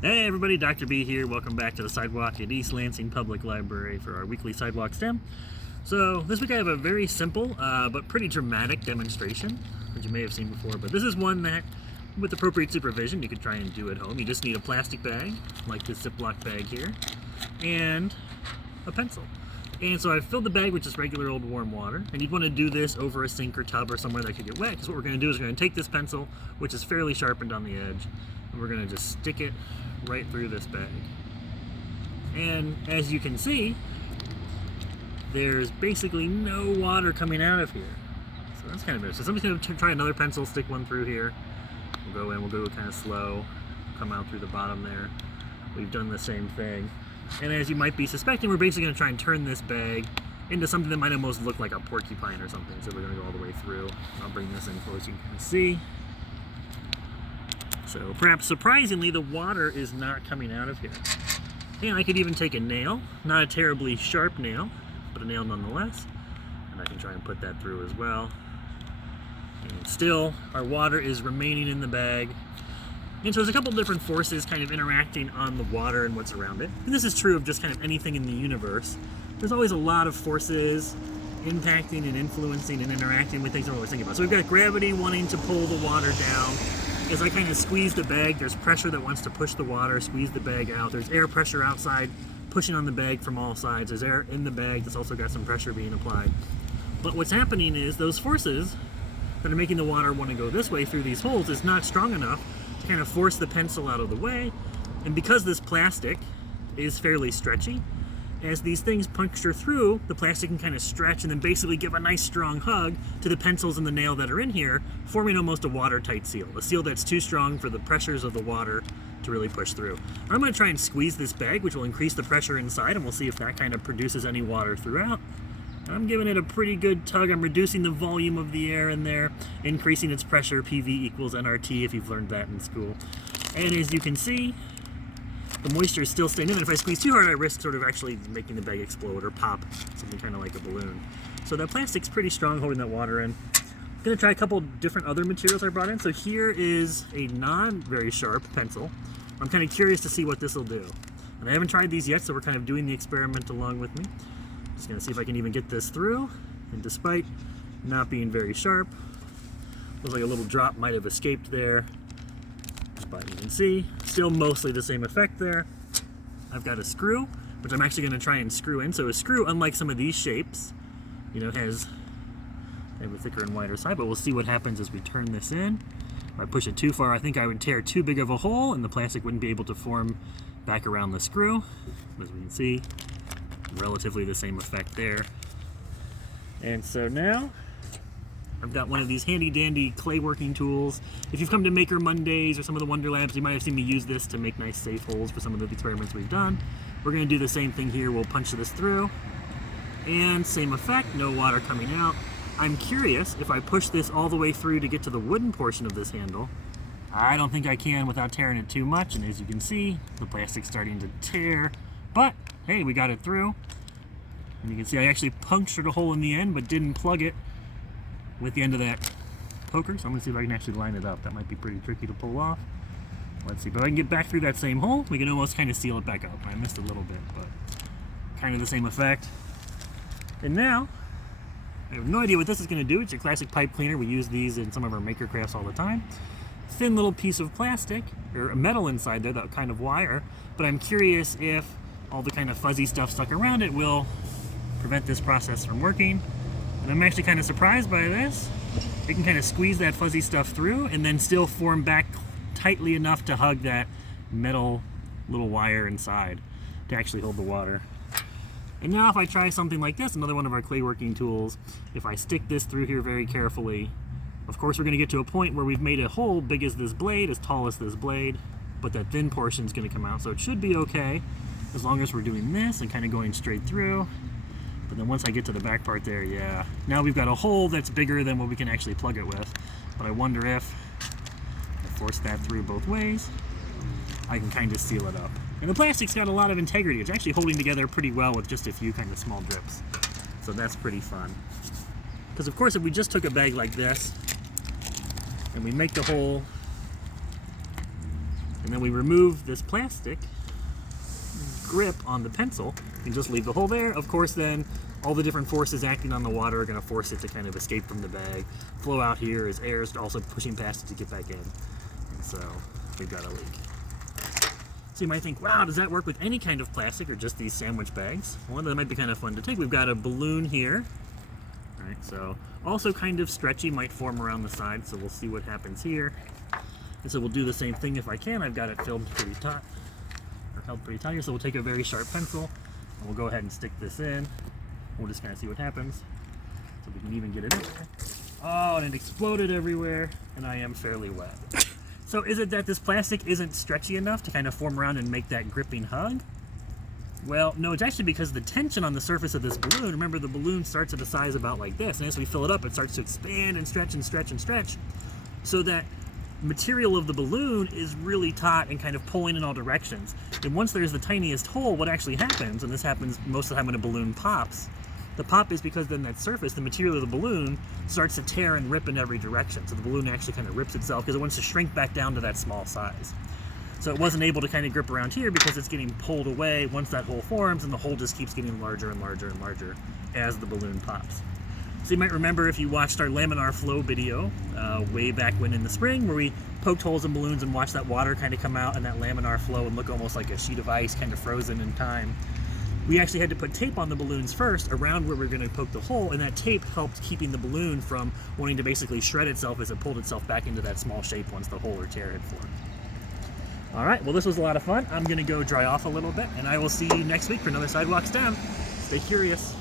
Hey everybody, Dr. B here. Welcome back to the sidewalk at East Lansing Public Library for our weekly sidewalk STEM. So this week I have a very simple but pretty dramatic demonstration that you may have seen before, but this is one that with appropriate supervision you could try and do at home. You just need a plastic bag, like this Ziploc bag here, and a pencil. And so I filled the bag with just regular old warm water, and you'd want to do this over a sink or tub or somewhere that could get wet, because what we're going to do is we're going to take this pencil, which is fairly sharpened on the edge, and we're going to just stick it right through this bag. And as you can see, there's basically no water coming out of here. So that's kind of interesting. So I'm just going to try another pencil, stick one through here. We'll go in, we'll go kind of slow, come out through the bottom there. We've done the same thing. And as you might be suspecting, we're basically going to try and turn this bag into something that might almost look like a porcupine or something. So we're going to go all the way through. I'll bring this in close so you can see. So perhaps surprisingly, the water is not coming out of here. And I could even take a nail, not a terribly sharp nail, but a nail nonetheless. And I can try and put that through as well. And still, our water is remaining in the bag. And so there's a couple different forces kind of interacting on the water and what's around it. And this is true of just kind of anything in the universe. There's always a lot of forces impacting and influencing and interacting with things we're always thinking about. So we've got gravity wanting to pull the water down. As I kind of squeeze the bag, there's pressure that wants to push the water, squeeze the bag out. There's air pressure outside pushing on the bag from all sides. There's air in the bag that's also got some pressure being applied. But what's happening is those forces that are making the water want to go this way through these holes is not strong enough to kind of force the pencil out of the way. And because this plastic is fairly stretchy, as these things puncture through, the plastic can kind of stretch and then basically give a nice strong hug to the pencils and the nail that are in here, forming almost a watertight seal. A seal that's too strong for the pressures of the water to really push through. I'm going to try and squeeze this bag, which will increase the pressure inside, and we'll see if that kind of produces any water throughout. I'm giving it a pretty good tug. I'm reducing the volume of the air in there, increasing its pressure. PV equals nRT if you've learned that in school. And as you can see, the moisture is still staying in, and if I squeeze too hard, I risk sort of actually making the bag explode or pop, something kind of like a balloon. So that plastic's pretty strong holding that water in. I'm going to try a couple different other materials I brought in. So here is a non-very sharp pencil. I'm kind of curious to see what this will do. And I haven't tried these yet, so we're kind of doing the experiment along with me. Just going to see if I can even get this through. And despite not being very sharp, looks like a little drop might have escaped there. But you can see, still mostly the same effect there. I've got a screw, which I'm actually going to try and screw in. So a screw, unlike some of these shapes, has a thicker and wider side, but we'll see what happens as we turn this in. If I push it too far, I think I would tear too big of a hole and the plastic wouldn't be able to form back around the screw. As we can see, relatively the same effect there. And so now, I've got one of these handy dandy clay working tools. If you've come to Maker Mondays or some of the Wonder Labs, you might have seen me use this to make nice safe holes for some of the experiments we've done. We're going to do the same thing here. We'll punch this through, and same effect, no water coming out. I'm curious if I push this all the way through to get to the wooden portion of this handle. I don't think I can without tearing it too much, and as you can see, the plastic's starting to tear, but hey, we got it through. And you can see I actually punctured a hole in the end, but didn't plug it with the end of that poker, so I'm going to see if I can actually line it up. That might be pretty tricky to pull off. Let's see, but if I can get back through that same hole, we can almost kind of seal it back up. I missed a little bit, but kind of the same effect. And now, I have no idea what this is going to do. It's your classic pipe cleaner. We use these in some of our maker crafts all the time. Thin little piece of plastic, or metal inside there, that kind of wire, but I'm curious if all the kind of fuzzy stuff stuck around it will prevent this process from working. And I'm actually kind of surprised by this. It can kind of squeeze that fuzzy stuff through and then still form back tightly enough to hug that metal little wire inside to actually hold the water. And now if I try something like this, another one of our clay working tools, if I stick this through here very carefully, of course we're going to get to a point where we've made a hole big as this blade, as tall as this blade, but that thin portion is going to come out. So it should be okay as long as we're doing this and kind of going straight through. But then once I get to the back part there, yeah. Now we've got a hole that's bigger than what we can actually plug it with. But I wonder if I force that through both ways, I can kind of seal it up. And the plastic's got a lot of integrity. It's actually holding together pretty well with just a few kind of small drips. So that's pretty fun. Because of course if we just took a bag like this and we make the hole And then we remove this plastic grip on the pencil and just leave the hole there. Of course, then all the different forces acting on the water are going to force it to kind of escape from the bag. Flow out here as air is also pushing past it to get back in. And so we've got a leak. So you might think, wow, does that work with any kind of plastic or just these sandwich bags? Well, that might be kind of fun to take. We've got a balloon here. All right, so also kind of stretchy, might form around the side, so we'll see what happens here. And so we'll do the same thing if I can. I've got it filled pretty taut, or held pretty tight here, so we'll take a very sharp pencil, and we'll go ahead and stick this in. We'll just kind of see what happens. So we can even get it in there. Oh, and it exploded everywhere, and I am fairly wet. So is it that this plastic isn't stretchy enough to kind of form around and make that gripping hug? Well, no, it's actually because the tension on the surface of this balloon, remember the balloon starts at a size about like this, and as we fill it up, it starts to expand and stretch and stretch and stretch, so that material of the balloon is really taut and kind of pulling in all directions. And once there's the tiniest hole, what actually happens, and this happens most of the time when a balloon pops, the pop is because then that surface, the material of the balloon, starts to tear and rip in every direction. So the balloon actually kind of rips itself because it wants to shrink back down to that small size. So it wasn't able to kind of grip around here because it's getting pulled away once that hole forms, and the hole just keeps getting larger and larger and larger as the balloon pops. So you might remember if you watched our laminar flow video way back when in the spring, where we poked holes in balloons and watched that water kind of come out and that laminar flow and look almost like a sheet of ice kind of frozen in time. We actually had to put tape on the balloons first around where we were going to poke the hole, and that tape helped keeping the balloon from wanting to basically shred itself as it pulled itself back into that small shape once the hole or tear had formed. All right, well, this was a lot of fun. I'm going to go dry off a little bit, and I will see you next week for another Sidewalks Down. Stay curious.